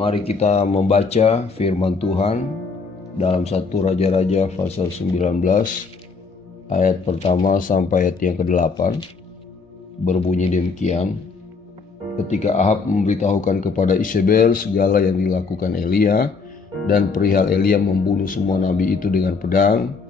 Mari kita membaca firman Tuhan dalam 1 Raja-Raja pasal 19 ayat pertama sampai ayat yang ke-8. Berbunyi demikian: Ketika Ahab memberitahukan kepada Isabel segala yang dilakukan Elia dan perihal Elia membunuh semua nabi itu dengan pedang,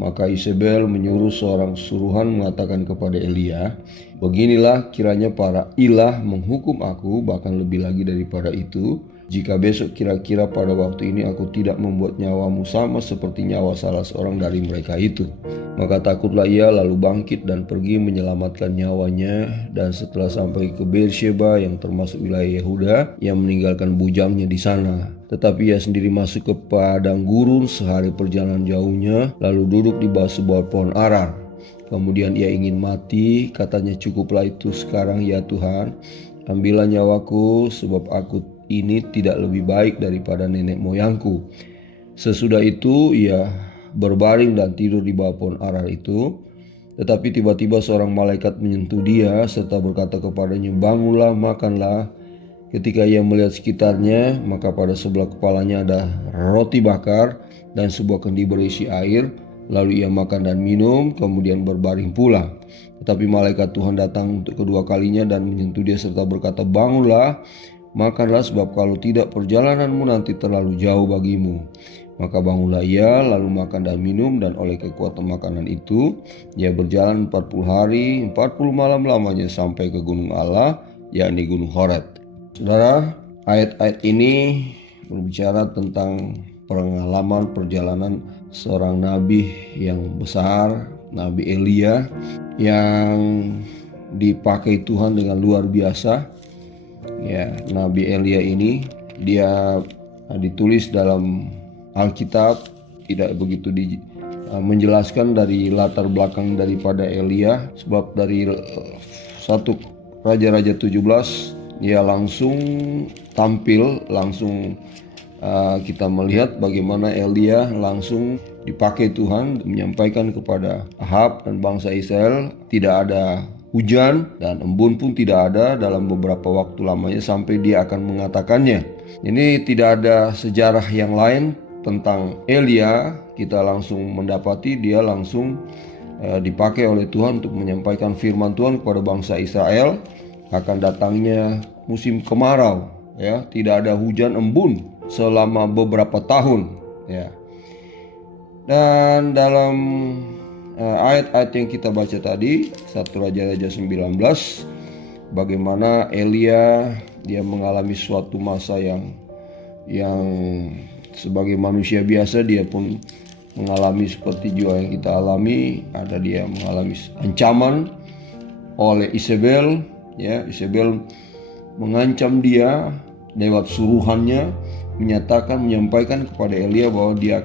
maka Isabel menyuruh seorang suruhan mengatakan kepada Elia, "Beginilah kiranya para ilah menghukum aku, bahkan lebih lagi daripada itu, jika besok kira-kira pada waktu ini aku tidak membuat nyawamu sama seperti nyawa salah seorang dari mereka itu." Maka takutlah ia, lalu bangkit dan pergi menyelamatkan nyawanya. Dan setelah sampai ke Beersheba yang termasuk wilayah Yehuda, ia meninggalkan bujangnya di sana. Tetapi ia sendiri masuk ke padang gurun sehari perjalanan jauhnya, lalu duduk di bawah sebuah pohon arar. Kemudian ia ingin mati, katanya, "Cukuplah itu sekarang ya Tuhan, ambillah nyawaku, sebab aku ini tidak lebih baik daripada nenek moyangku." Sesudah itu ia berbaring dan tidur di bawah pohon arar itu. Tetapi tiba-tiba seorang malaikat menyentuh dia serta berkata kepadanya, "Bangunlah, makanlah." Ketika ia melihat sekitarnya, maka pada sebelah kepalanya ada roti bakar dan sebuah kendi berisi air. Lalu ia makan dan minum, kemudian berbaring pula. Tetapi malaikat Tuhan datang untuk kedua kalinya dan menyentuh dia serta berkata, "Bangunlah, makanlah, sebab kalau tidak perjalananmu nanti terlalu jauh bagimu." Maka bangunlah ia, lalu makan dan minum, dan oleh kekuatan makanan itu ia berjalan 40 hari 40 malam lamanya sampai ke gunung Allah, yakni gunung Horeb. Saudara, ayat-ayat ini berbicara tentang pengalaman perjalanan seorang nabi yang besar, Nabi Elia, yang dipakai Tuhan dengan luar biasa. Ya, Nabi Elia ini dia ditulis dalam Alkitab, tidak begitu menjelaskan dari latar belakang daripada Elia, sebab dari 1 Raja-Raja 17 dia langsung tampil, langsung kita melihat bagaimana Elia langsung dipakai Tuhan menyampaikan kepada Ahab dan bangsa Israel tidak ada hujan dan embun pun tidak ada dalam beberapa waktu lamanya sampai dia akan mengatakannya. Ini tidak ada sejarah yang lain tentang Elia, kita langsung mendapati dia langsung dipakai oleh Tuhan untuk menyampaikan firman Tuhan kepada bangsa Israel akan datangnya musim kemarau, ya, tidak ada hujan embun selama beberapa tahun, ya. Dan dalam ayat-ayat yang kita baca tadi, 1 Raja-Raja 19, bagaimana Elia dia mengalami suatu masa yang sebagai manusia biasa dia pun mengalami seperti juga yang kita alami. Ada dia mengalami ancaman oleh Isabel, ya. Isabel mengancam dia lewat suruhannya, menyampaikan kepada Elia bahwa dia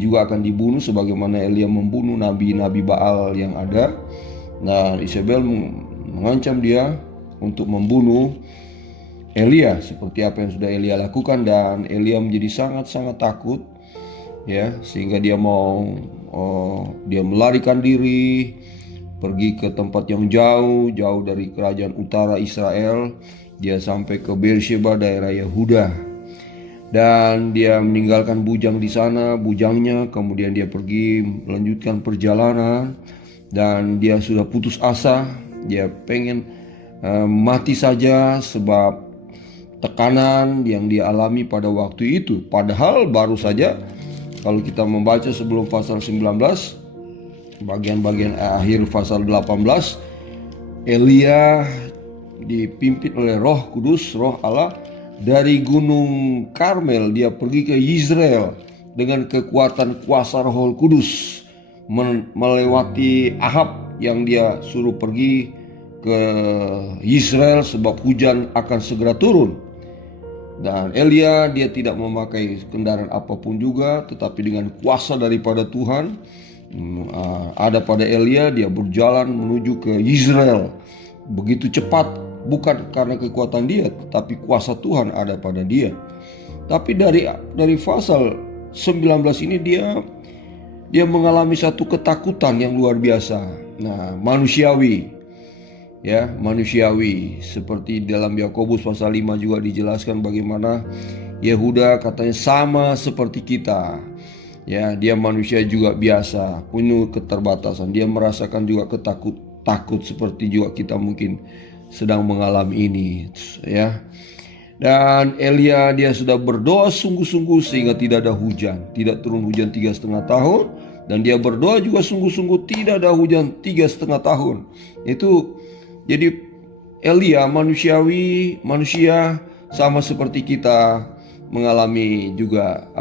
juga akan dibunuh sebagaimana Elia membunuh nabi-nabi Baal yang ada. Nah, Isabel mengancam dia untuk membunuh Elia seperti apa yang sudah Elia lakukan, dan Elia menjadi sangat-sangat takut, ya, sehingga dia dia melarikan diri, pergi ke tempat yang jauh dari kerajaan utara Israel. Dia sampai ke Beersheba, daerah Yehuda, dan dia meninggalkan bujang di sana, bujangnya. Kemudian dia pergi melanjutkan perjalanan, dan dia sudah putus asa. Dia pengen mati saja sebab tekanan yang dia alami pada waktu itu. Padahal baru saja kalau kita membaca sebelum pasal 19, bagian-bagian akhir pasal 18, Elia dipimpin oleh Roh Kudus, Roh Allah, dari Gunung Karmel dia pergi ke Yizreel dengan kekuatan kuasa Roh Kudus, melewati Ahab yang dia suruh pergi ke Yizreel sebab hujan akan segera turun. Dan Elia dia tidak memakai kendaraan apapun juga, tetapi dengan kuasa daripada Tuhan ada pada Elia. Dia berjalan menuju ke Yizreel begitu cepat, bukan karena kekuatan dia, tetapi kuasa Tuhan ada pada dia. Tapi dari pasal 19 ini dia mengalami satu ketakutan yang luar biasa, manusiawi. ya, manusiawi. Seperti dalam Yakobus pasal 5 juga dijelaskan bagaimana Yehuda katanya sama seperti kita. Ya, dia manusia juga biasa, penuh keterbatasan. Dia merasakan juga takut seperti juga kita mungkin sedang mengalami ini, ya. Dan Elia dia sudah berdoa sungguh-sungguh sehingga tidak ada hujan, tidak turun hujan 3,5 tahun. Dan dia berdoa juga sungguh-sungguh tidak ada hujan 3,5 tahun. Itu jadi Elia manusia sama seperti kita, mengalami juga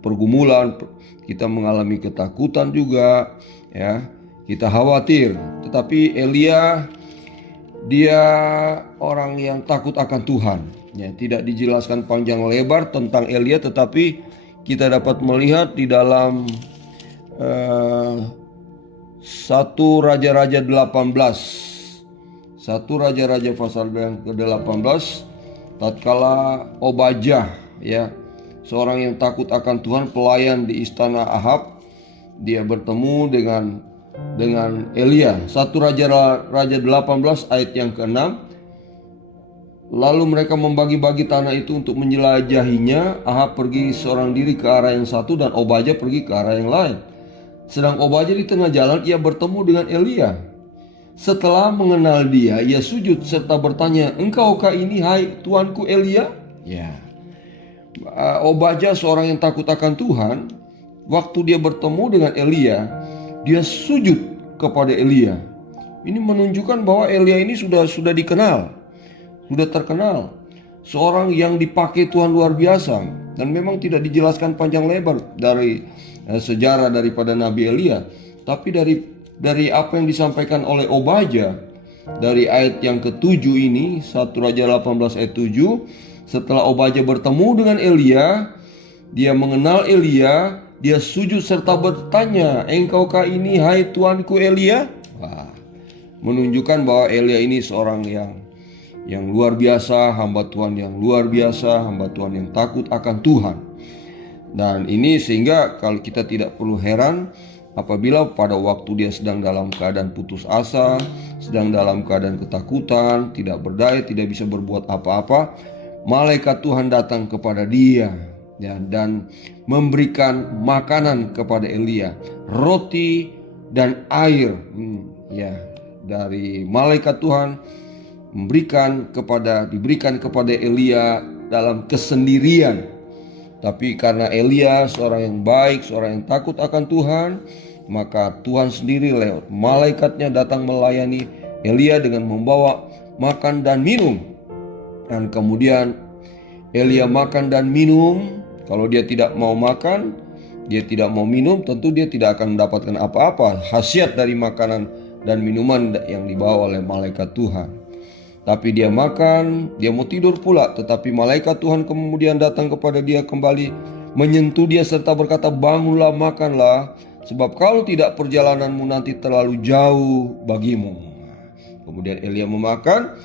pergumulan, kita mengalami ketakutan juga, ya. Kita khawatir, tetapi Elia dia orang yang takut akan Tuhan. Ya, tidak dijelaskan panjang lebar tentang Elia, tetapi kita dapat melihat di dalam 1 Raja-Raja 18. 1 Raja-Raja pasal yang ke-18, tatkala Obadjah, ya, seorang yang takut akan Tuhan, pelayan di istana Ahab, dia bertemu dengan Elia. 1 Raja 18 ayat yang ke-6. Lalu mereka membagi-bagi tanah itu untuk menjelajahinya. Ahab pergi seorang diri ke arah yang satu dan Obadjah pergi ke arah yang lain. Sedang Obadjah di tengah jalan, ia bertemu dengan Elia. Setelah mengenal dia, ia sujud serta bertanya, "Engkaukah ini, hai tuanku Elia?" Ya. Obadjah seorang yang takut akan Tuhan. Waktu dia bertemu dengan Elia, dia sujud kepada Elia. Ini menunjukkan bahwa Elia ini sudah dikenal, sudah terkenal, seorang yang dipakai Tuhan luar biasa. Dan memang tidak dijelaskan panjang lebar dari sejarah daripada Nabi Elia, tapi dari apa yang disampaikan oleh Obadjah dari ayat yang ke-7 ini, 1 Raja 18 ayat 7. Setelah Obadjah bertemu dengan Elia, dia mengenal Elia, dia sujud serta bertanya, "Engkaukah ini, hai tuanku Elia?" Wah, menunjukkan bahwa Elia ini seorang yang luar biasa, hamba Tuhan yang luar biasa, hamba Tuhan yang takut akan Tuhan. Dan ini sehingga kalau kita tidak perlu heran apabila pada waktu dia sedang dalam keadaan putus asa, sedang dalam keadaan ketakutan, tidak berdaya, tidak bisa berbuat apa-apa, malaikat Tuhan datang kepada dia, ya, dan memberikan makanan kepada Elia, roti dan air, ya, dari malaikat Tuhan diberikan kepada Elia dalam kesendirian. Tapi karena Elia seorang yang baik, seorang yang takut akan Tuhan, maka Tuhan sendiri lewat malaikatnya datang melayani Elia dengan membawa makan dan minum. Dan kemudian Elia makan dan minum. Kalau dia tidak mau makan, dia tidak mau minum, tentu dia tidak akan mendapatkan apa-apa khasiat dari makanan dan minuman yang dibawa oleh malaikat Tuhan. Tapi dia makan, dia mau tidur pula, tetapi malaikat Tuhan kemudian datang kepada dia kembali, menyentuh dia serta berkata, "Bangunlah, makanlah, sebab kalau tidak perjalananmu nanti terlalu jauh bagimu." Kemudian Elia memakan,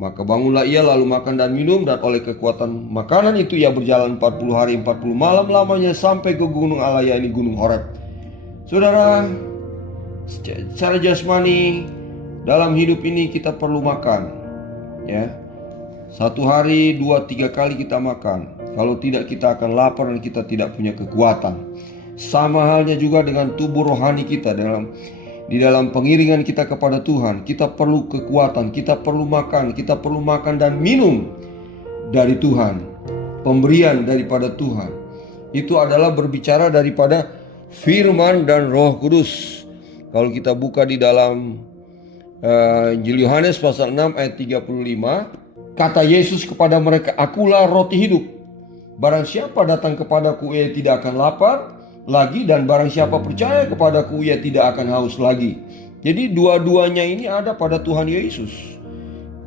maka bangunlah ia lalu makan dan minum, dan oleh kekuatan makanan itu ia berjalan 40 hari 40 malam lamanya sampai ke gunung Allah, ini gunung Horeb. Saudara, secara jasmani dalam hidup ini kita perlu makan. Ya, 1 hari 2-3 kali kita makan. Kalau tidak, kita akan lapar dan kita tidak punya kekuatan. Sama halnya juga dengan tubuh rohani kita di dalam pengiringan kita kepada Tuhan. Kita perlu kekuatan, kita perlu makan dan minum dari Tuhan. Pemberian daripada Tuhan itu adalah berbicara daripada firman dan Roh Kudus. Kalau kita buka di dalam Injil Yohanes pasal 6 ayat 35, kata Yesus kepada mereka, "Akulah roti hidup. Barang siapa datang kepadaku, ia tidak akan lapar lagi, dan barang siapa percaya kepadaku, ia tidak akan haus lagi." Jadi dua-duanya ini ada pada Tuhan Yesus.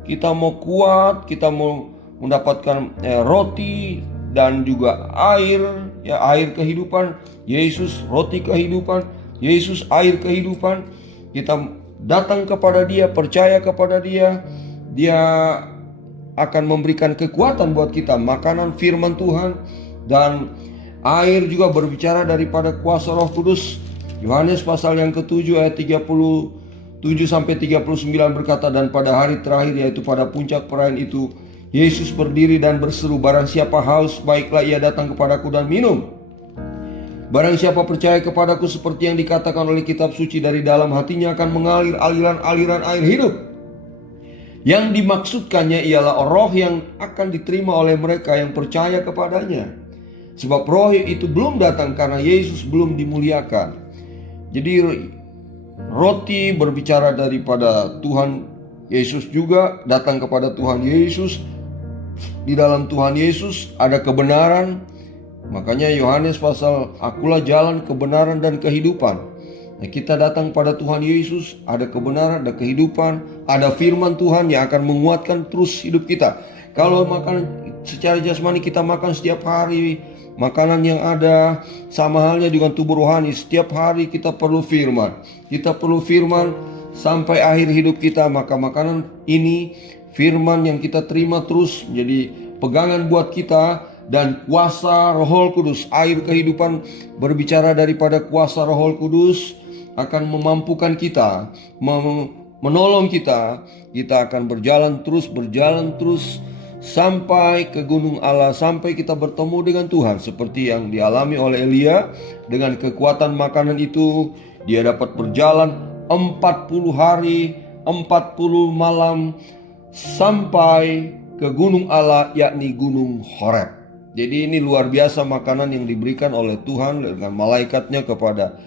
Kita mau kuat, kita mau mendapatkan roti dan juga air, ya, air kehidupan. Yesus roti kehidupan, Yesus air kehidupan. Kita datang kepada Dia, percaya kepada Dia, Dia akan memberikan kekuatan buat kita, makanan firman Tuhan, dan air juga berbicara daripada kuasa Roh Kudus. Yohanes pasal yang ke-7 ayat 31 7-39 berkata, dan pada hari terakhir, yaitu pada puncak perayaan itu, Yesus berdiri dan berseru, barang siapa haus, baiklah ia datang kepadaku dan minum. Barang siapa percaya kepadaku, seperti yang dikatakan oleh kitab suci, dari dalam hatinya akan mengalir aliran-aliran air hidup. Yang dimaksudkannya ialah roh yang akan diterima oleh mereka yang percaya kepadanya. Sebab roh itu belum datang karena Yesus belum dimuliakan. Jadi roti berbicara daripada Tuhan Yesus juga, datang kepada Tuhan Yesus. Di dalam Tuhan Yesus ada kebenaran. Makanya Yohanes pasal, akulah jalan, kebenaran, dan kehidupan. Nah, kita datang pada Tuhan Yesus, ada kebenaran, ada kehidupan, ada firman Tuhan yang akan menguatkan terus hidup kita. Kalau makan secara jasmani, kita makan setiap hari makanan yang ada, sama halnya dengan tubuh rohani. Setiap hari kita perlu firman. Kita perlu firman sampai akhir hidup kita. Maka makanan ini, firman yang kita terima terus menjadi pegangan buat kita. Dan kuasa Roh Kudus, air kehidupan berbicara daripada kuasa Roh Kudus, akan memampukan kita, menolong kita. Kita akan berjalan terus sampai ke gunung Allah, sampai kita bertemu dengan Tuhan. Seperti yang dialami oleh Elia, dengan kekuatan makanan itu dia dapat berjalan 40 hari 40 malam sampai ke gunung Allah, yakni gunung Horeb. Jadi ini luar biasa makanan yang diberikan oleh Tuhan dengan malaikatnya kepada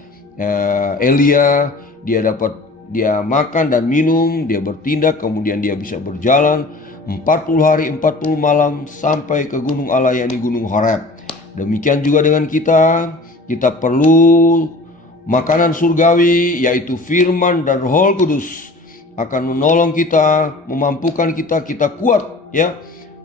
Elia. Dia makan dan minum, dia bertindak, kemudian dia bisa berjalan 40 hari 40 malam sampai ke gunung Allah, yakni gunung Horeb. Demikian juga dengan kita perlu makanan surgawi, yaitu firman dan Roh Kudus akan menolong kita, memampukan kita kuat, ya.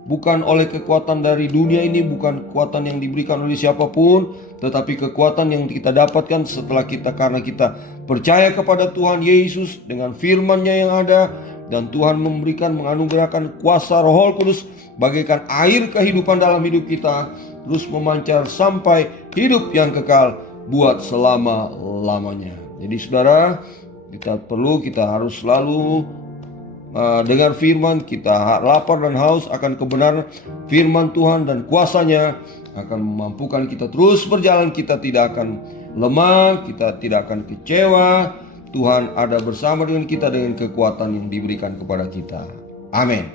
Bukan oleh kekuatan dari dunia ini, bukan kekuatan yang diberikan oleh siapapun, tetapi kekuatan yang kita dapatkan setelah karena kita percaya kepada Tuhan Yesus dengan firman-Nya yang ada. Dan Tuhan menganugerahkan kuasa Roh Kudus bagaikan air kehidupan dalam hidup kita, terus memancar sampai hidup yang kekal buat selama-lamanya. Jadi saudara, kita harus selalu dengar firman. Kita lapar dan haus akan kebenaran firman Tuhan, dan kuasanya akan memampukan kita terus berjalan. Kita tidak akan lemah, kita tidak akan kecewa. Tuhan ada bersama dengan kita dengan kekuatan yang diberikan kepada kita. Amin.